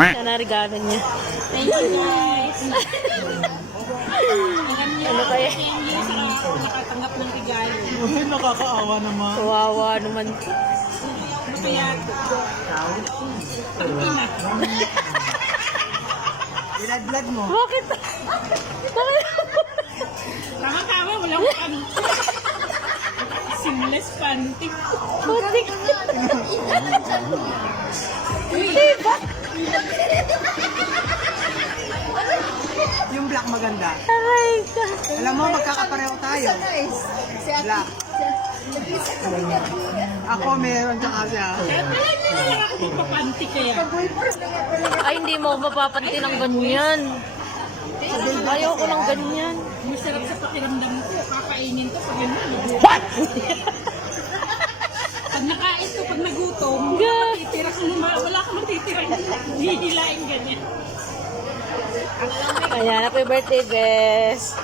Yan na regalo niya. Thank you guys. Ano kaya? Thank you sa nakatanggap ng regalo. Uy, nakakaawa naman. Kawawa naman. Ano kaya ito? Binaglag mo. Bakit? Bakit? Tama-tama, walang pan. Seamless panty. Putik. Diba? Yung black maganda. Aray ka. Alam mo, magkakapareho tayo. Black. Ako meron tsaka siya. Kaya pala hindi na lang ako magpapanty kaya. Ay, hindi mo mapapanti ng ganyan. Ayaw ko ng ganyan. Masarap sa pakiramdam ko. Kakainin to pag yun. Pag nakain to, pag nagutom, matitira ka naman. Wala ka matitira. Hihilain ganyan. Ayan, happy birthday, Bes.